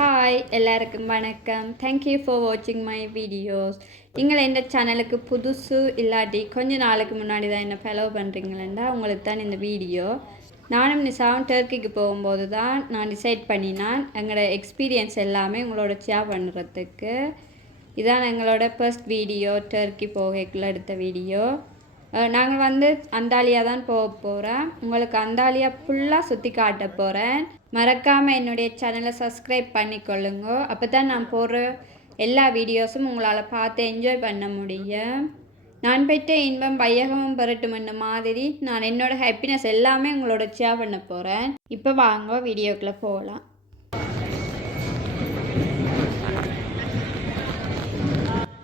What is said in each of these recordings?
Hi எல்லாருக்கும் வணக்கம். Thank you for வாட்சிங் மை வீடியோஸ். நீங்கள் இந்த சேனலுக்கு புதுசு இல்லாட்டி கொஞ்ச நாளுக்கு முன்னாடி தான் என்ன ஃபாலோ பண்ணுறீங்களா உங்களுக்கு தான் இந்த வீடியோ. நானும் நிசாவும் டர்க்கிக்கு போகும்போது தான் நான் டிசைட் பண்ணினான் எங்களோட எக்ஸ்பீரியன்ஸ் எல்லாமே உங்களோட ஷேர் பண்ணுறதுக்கு. இதான் எங்களோட ஃபர்ஸ்ட் வீடியோ, டர்க்கி போகக்குள்ள எடுத்த வீடியோ. நாங்கள் அந்தாலியா தான் போக போகிறோம். உங்களுக்கு அந்தாலியா ஃபுல்லாக சுற்றி காட்ட போகிறேன். மறக்காமல் என்னுடைய சேனலை சப்ஸ்கிரைப் பண்ணிக்கொள்ளுங்க. அப்போ தான் நான் போடுற எல்லா வீடியோஸும் உங்களால் பார்த்து என்ஜாய் பண்ண முடியும். நான் பெற்ற இன்பம் வையகமும் பெறட்டும் என்ற மாதிரி நான் என்னோடய ஹாப்பினஸ் எல்லாமே உங்களோட ஷேர் பண்ண போகிறேன். இப்போ வாங்க வீடியோக்குள்ளே போகலாம்.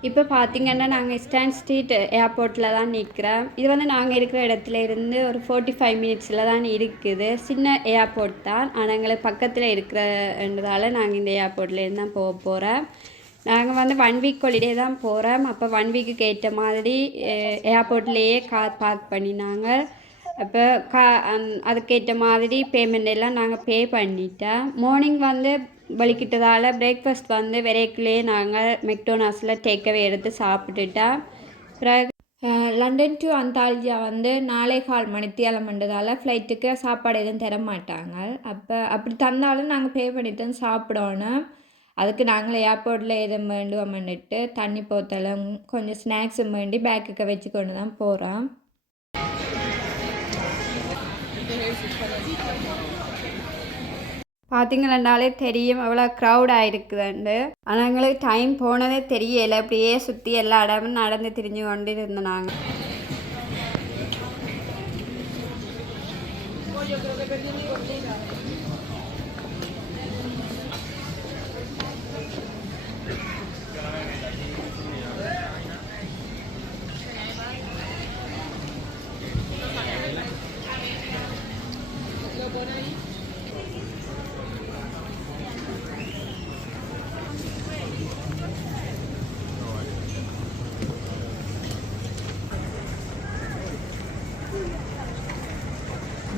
இப்போ பார்த்திங்கன்னா நாங்கள் ஸ்டான் ஸ்ட்ரீட் ஏர்போர்ட்டில் தான் நிற்கிறோம். இது நாங்கள் இருக்கிற இடத்துல இருந்து ஒரு 45 மினிட்ஸில் தான் இருக்குது. சின்ன ஏர்போர்ட் தான், ஆனால் எங்களுக்கு பக்கத்தில் இருக்கிறதால நாங்கள் இந்த ஏர்போர்ட்லேருந்து தான் போக போகிறோம். நாங்கள் 1 வீக் ஹாலிடே தான் போகிறோம். அப்போ 1 வீக்குக்கு ஏற்ற மாதிரி ஏர்போர்ட்லேயே கார் பார்க் பண்ணினாங்க. அப்போ அதுக்கேற்ற மாதிரி பேமெண்ட் எல்லாம் நாங்கள் பே பண்ணிட்டோம். மார்னிங் வலிக்கிட்டதால் பிரேக்ஃபாஸ்ட் விரைக்குள்ளேயே நாங்கள் மெக்டோனால்ட்ஸில் டேக்அவே எடுத்து சாப்பிட்டுட்டோம். பிறகு லண்டன் டு அந்தாலியா 4:15 மணித்தியாலம் பண்ணுறதால ஃப்ளைட்டுக்கு சாப்பாடு எதுவும் தர மாட்டாங்க. அப்படி தந்தாலும் நாங்கள் பே பண்ணி தான் சாப்பிடணும். அதுக்கு நாங்கள் ஏர்போர்ட்டில் எதுவும் வேண்டுவோம்னுட்டு தண்ணி போத்தலும் கொஞ்சம் ஸ்நாக்ஸும் வேண்டி பேக்குக்கு வச்சு கொண்டு தான் போகிறோம். பார்த்திங்களாண்டாலே தெரியும் எவ்வளோ க்ரௌட் ஆகிருக்குதுண்டு. ஆனால் எங்களுக்கு டைம் போனதே தெரியலை. அப்படியே சுற்றி எல்லா இடமும் நடந்து திரிஞ்சு கொண்டு இருந்தோம் நாங்கள்.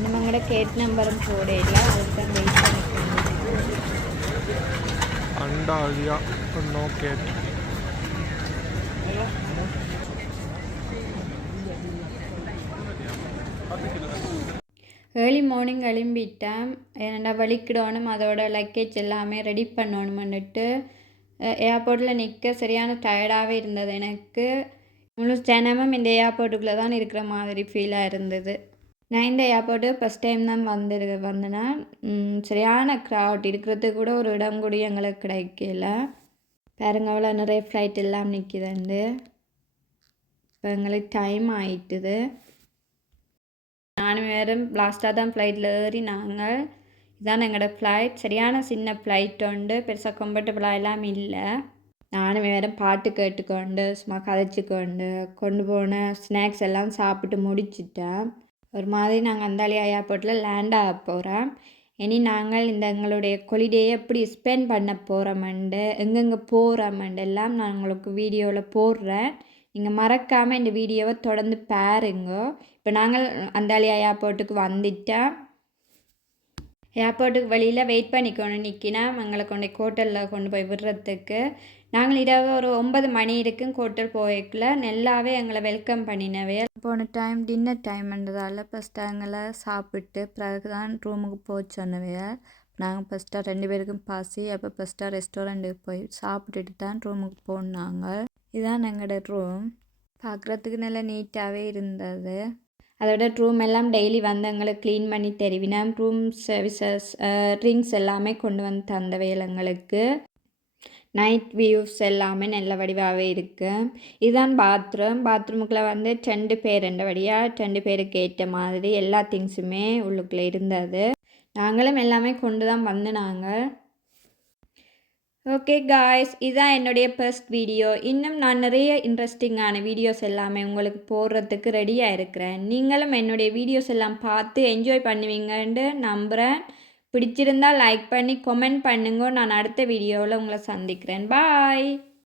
நம்மளோட கேட் நம்பரும் போடையில அதுதான் வெயிட் பண்ணிக்கணும். அண்டாலியா நோ கேட். ஏர்லி மார்னிங் எழும்பிட்டேன். என்னடா வலிக்கிடணும், அதோட லக்கேஜ் எல்லாமே ரெடி பண்ணணும்னுட்டு ஏர்போர்ட்டில் நிற்க சரியான டயர்டாகவே இருந்தது எனக்கு. முழு ஜனமும் இந்த ஏர்போர்ட்டுக்குள்ளே தான் இருக்கிற மாதிரி ஃபீலாக இருந்தது. நான் இந்த ஏர்போர்ட்டு ஃபஸ்ட் டைம் தான் வந்தேன்னா சரியான க்ரௌட் இருக்கிறதுக்கு கூட ஒரு இடம் கூட எங்களுக்கு கிடைக்கல. பாருங்க அவ்வளோ நிறைய ஃப்ளைட் எல்லாம் நிற்கிதுண்டு. இப்போ எங்களுக்கு டைம் ஆகிட்டுது. நானும் வேறு லாஸ்ட்டாக தான் ஃப்ளைட்டில் ஏறி நாங்கள். இதான் எங்களோட ஃப்ளைட். சரியான சின்ன ஃப்ளைட் உண்டு, பெருசாக கம்ஃபர்டபுளாக எல்லாம் இல்லை. நானும் வேறு பாட்டு கேட்டுக்கொண்டு சும்மா கதைச்சிக்கொண்டு கொண்டு போன ஸ்நாக்ஸ் எல்லாம் சாப்பிட்டு முடிச்சிட்டேன். ஒரு மாதிரி நாங்கள் அந்தாலியா ஏர்போர்ட்டில் லேண்ட் ஆக போகிறோம். இனி நாங்கள் எங்களுடைய ஹாலிடேயை எப்படி ஸ்பெண்ட் பண்ண போகிறோமெண்டு எங்கெங்கே போகிறோமெண்டு எல்லாம் நான் உங்களுக்கு வீடியோவில் போடுறேன். நீங்கள் மறக்காமல் இந்த வீடியோவை தொடர்ந்து பாருங்க. இப்போ நாங்கள் அந்தாலியா ஏர்போர்ட்டுக்கு வந்துட்டோம். ஏர்போர்ட்டுக்கு வெளியில் வெயிட் பண்ணிக்கொண்டு நிற்கினா எங்களை ஹோட்டலில் கொண்டு போய் விடுறதுக்கு. நாங்கள் இரவு ஒரு 9 மணி இருக்கும் ஹோட்டல் போய்க்குள்ள நல்லாவே எங்களை வெல்கம் பண்ணினவே. போன டைம் டின்னர் டைம்ன்றதால ஃபஸ்ட்டு எங்களை சாப்பிட்டு பிறகு தான் ரூமுக்கு போக சொன்னவைய. நாங்கள் ஃபஸ்ட்டாக 2 பேருக்கும் பாசி. அப்போ ஃபஸ்ட்டாக ரெஸ்டாரண்ட்டுக்கு போய் சாப்பிட்டுட்டு தான் ரூமுக்கு போனாங்க. இதுதான் எங்களோட ரூம். பார்க்குறதுக்கு நல்லா நீட்டாகவே இருந்தது. அதோட ரூம் எல்லாம் டெய்லி எங்களுக்கு க்ளீன் பண்ணி தருவினா. ரூம் சர்வீசஸ் ட்ரிங்க்ஸ் எல்லாமே கொண்டு தந்தவையில் எங்களுக்கு. நைட் வியூஸ் எல்லாமே நல்ல வடிவாகவே இருக்குது. இதுதான் பாத்ரூமுக்குள்ளே 2 பேர் 2 வழியாக 2 பேருக்கு ஏற்ற மாதிரி எல்லா திங்ஸுமே உள்ளுக்குள்ளே இருந்தது. நாங்களும் எல்லாமே கொண்டு தான் நாங்கள். ஓகே காய்ஸ், இதுதான் என்னுடைய ஃபர்ஸ்ட் வீடியோ. இன்னும் நான் நிறைய இன்ட்ரெஸ்டிங்கான வீடியோஸ் எல்லாமே உங்களுக்கு போடுறதுக்கு ரெடியாக இருக்கிறேன். நீங்களும் என்னுடைய வீடியோஸ் எல்லாம் பார்த்து என்ஜாய் பண்ணுவீங்கன்னு நம்புகிறேன். பிடிச்சிருந்தால் லைக் பண்ணி கமெண்ட் பண்ணுங்க. நான் அடுத்த வீடியோவில் உங்களை சந்திக்கிறேன். பாய்.